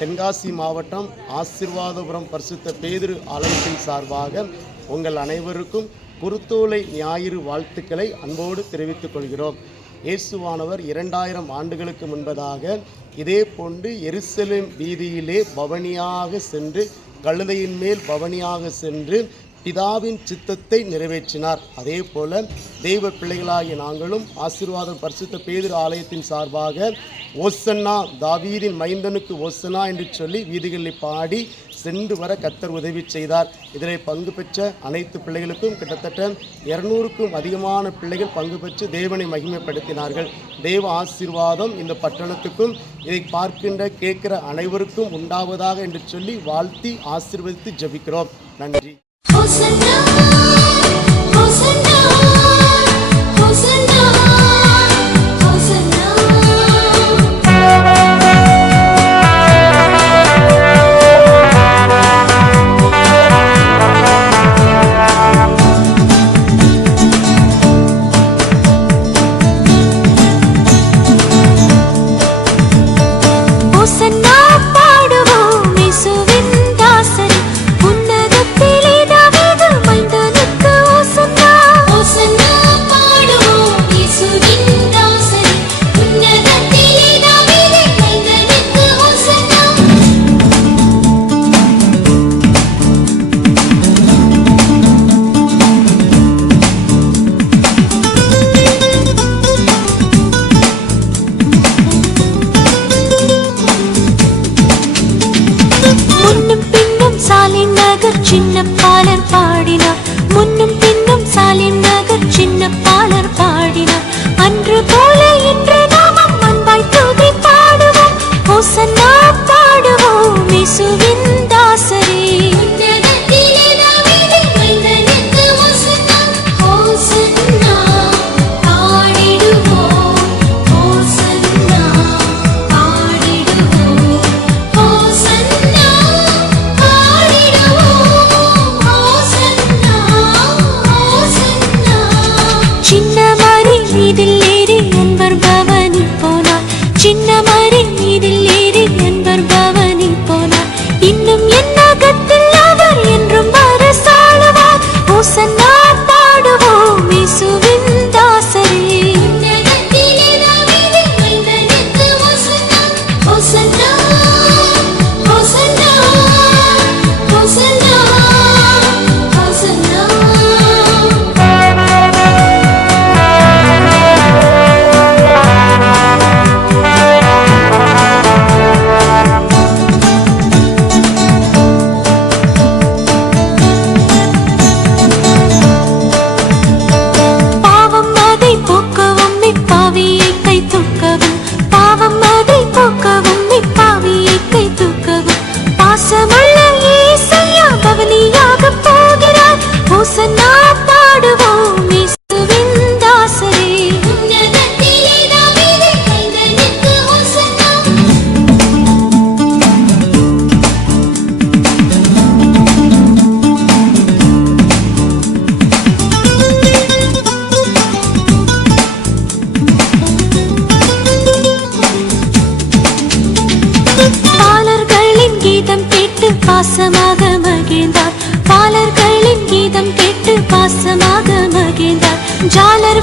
தென்காசி மாவட்டம் ஆசிர்வாதபுரம் பரிசுத்த பேதிரு ஆலயத்தின் சார்பாக உங்கள் அனைவருக்கும் குருத்தோலை ஞாயிறு வாழ்த்துக்களை அன்போடு தெரிவித்துக் கொள்கிறோம். இயேசுவானவர் இரண்டாயிரம் ஆண்டுகளுக்கு முன்பதாக இதே போன்று எருசலேம் வீதியிலே பவனியாக சென்று கழுதையின் மேல் பவனியாக சென்று பிதாவின் சித்தத்தை நிறைவேற்றினார். அதே போல தெய்வ பிள்ளைகளாகிய நாங்களும் ஆசீர்வாதம் பரிசுத்த பேதிரு ஆலயத்தின் சார்பாக ஓசன்னா தாவீதின் மைந்தனுக்கு ஓசனா என்று சொல்லி வீதிகளில் பாடி சென்று வர கத்தர் உதவி செய்தார். இதில் பங்கு பெற்ற அனைத்து பிள்ளைகளுக்கும் கிட்டத்தட்ட இருநூறுக்கும் அதிகமான பிள்ளைகள் பங்கு பெற்று தேவனை மகிமைப்படுத்தினார்கள். தேவ ஆசீர்வாதம் இந்த பட்டணத்துக்கும் இதை பார்க்கின்ற கேட்கிற அனைவருக்கும் உண்டாவதாக என்று சொல்லி வாழ்த்தி ஆசீர்வதித்து ஜபிக்கிறோம். நன்றி. Oh, আমার பாசமாக மகிழ்ந்தார். பாலர்களின் கீதம் கேட்டு பாசமாக மகிழ்ந்தார். ஜாலர்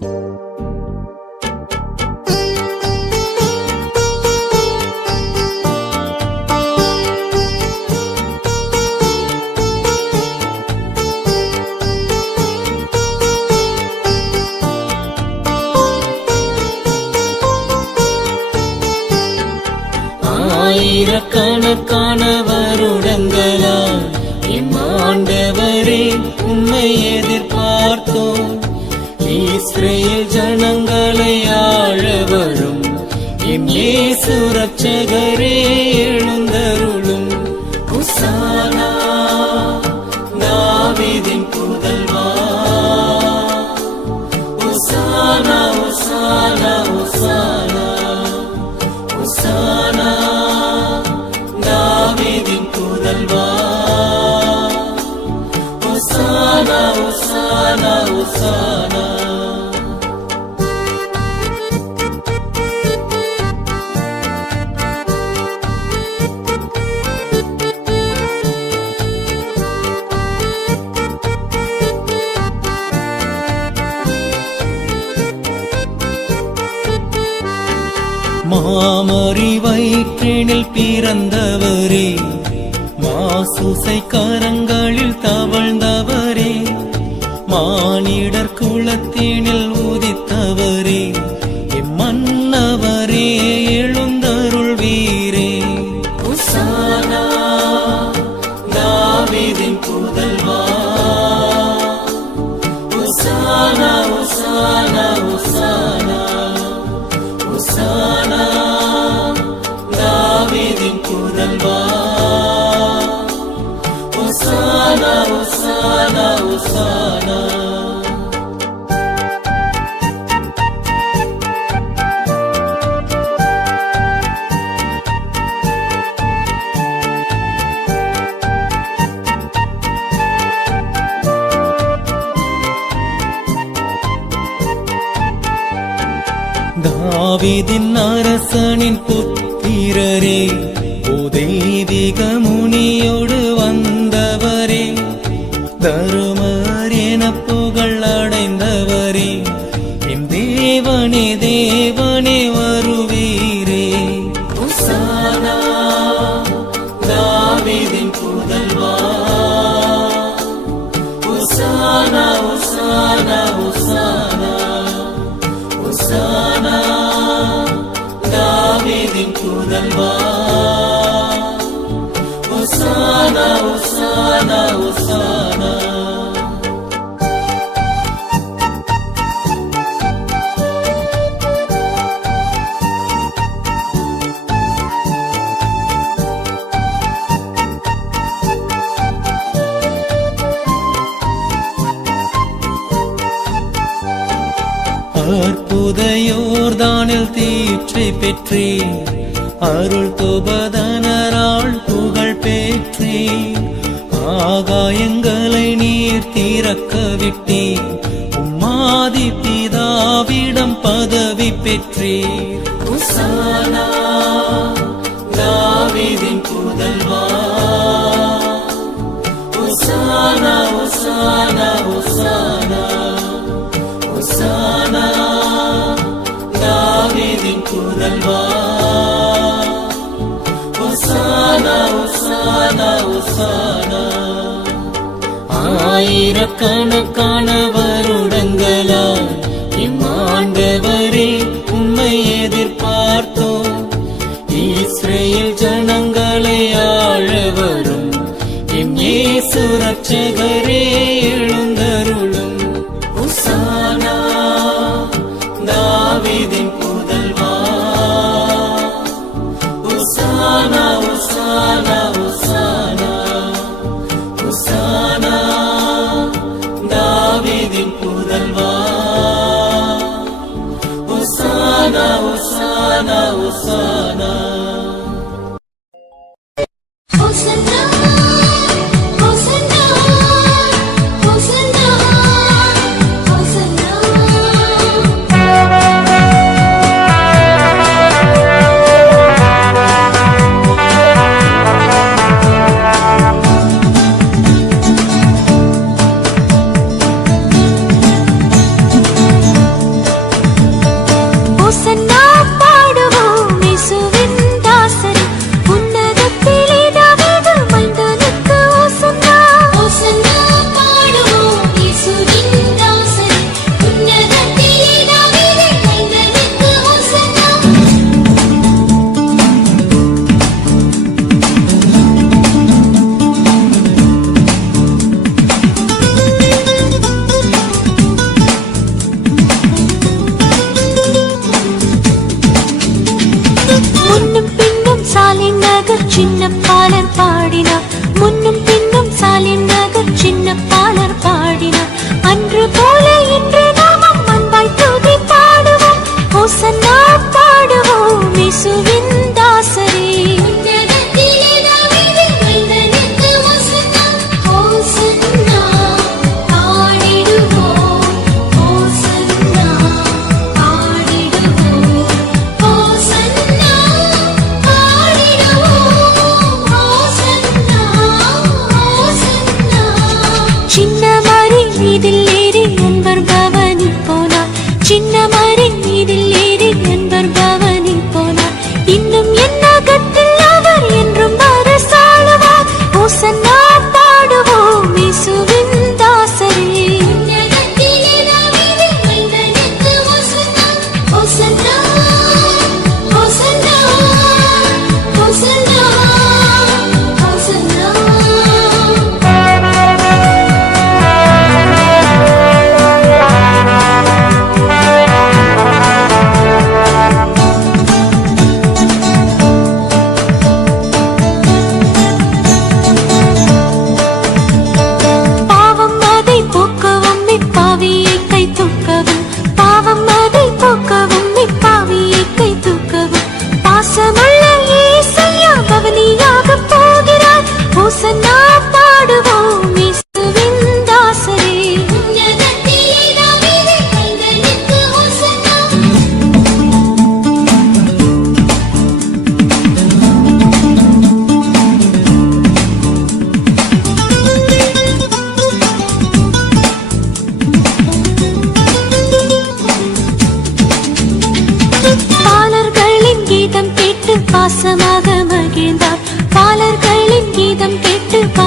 ஆயிரக்கணக்கான மாமரி வயிற்றினில் பிறந்தவரே. மாசுசை கரங்களில் தவழ்ந்தவரே. மானிடர் குலத்தினில் தருமர் என புகழ் அடைந்தவரே. என் தேவனே தேவனே தீற்றை பெற்றே. அருள் தோபதனரால் புகழ் பெற்றே. ஆகாயங்களை நீர் தீரக்க விட்டே. உம்மாதி பிதாவிடம் பதவி பெற்றே. உசானா புதல்வா. உசானா உசானா. உசானா ஆயிரக்கணக்கான வருடங்களால் இம்மாண்டவரே உம்மை எதிர்பார்த்தோம். இஸ்ரேல் ஜனங்களை ஆழ வரும் எம் இயேசு ரட்சகரே எழுந்தருளும். உசானா தாவிதே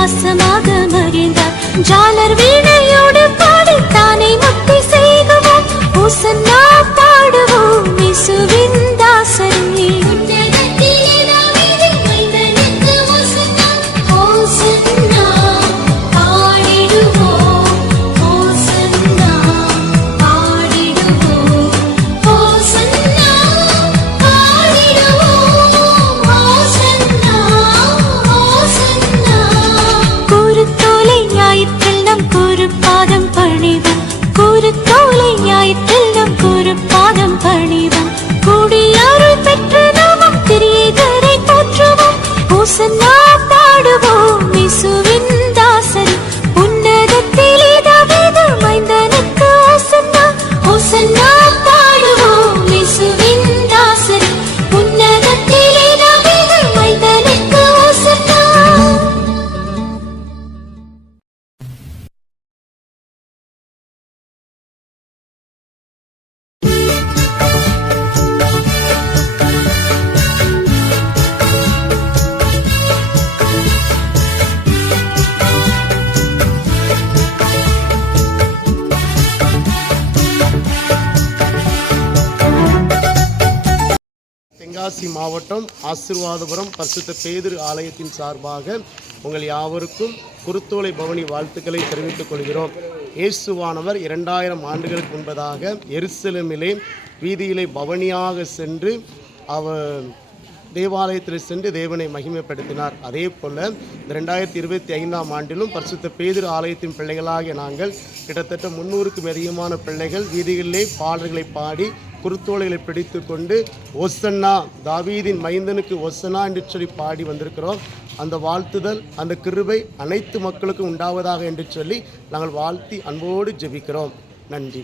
பாசமாக ஆசிர்வாதபுரம் பரிசுத்த பேதிரு ஆலயத்தின் சார்பாக உங்கள் யாவருக்கும் குருத்தோலை பவனி வாழ்த்துக்களை தெரிவித்துக் கொள்கிறோம். இயேசுவானவர் இரண்டாயிரம் ஆண்டுகளுக்கு முன்பதாக எருசலமிலே வீதியிலே பவனியாக சென்று அவர் தேவாலயத்தில் சென்று தேவனை மகிமைப்படுத்தினார். அதே போல் இந்த ரெண்டாயிரத்தி இருபத்தி ஐந்தாம் ஆண்டிலும் பரிசுத்த பேதிரு ஆலயத்தின் பிள்ளைகளாகிய நாங்கள் கிட்டத்தட்ட முன்னூறுக்கும் அதிகமான பிள்ளைகள் வீதிகளிலே பாடல்களை பாடி குருத்தோலைகளை பிடித்து கொண்டு ஒசன்னா தாவீதின் மைந்தனுக்கு ஒசனா என்று சொல்லி பாடி வந்திருக்கிறோம். அந்த வாழ்த்துதல் அந்த கிருபை அனைத்து மக்களுக்கும் உண்டாவதாக என்று சொல்லி நாங்கள் வாழ்த்தி அன்போடு ஜெபிக்கிறோம். நன்றி.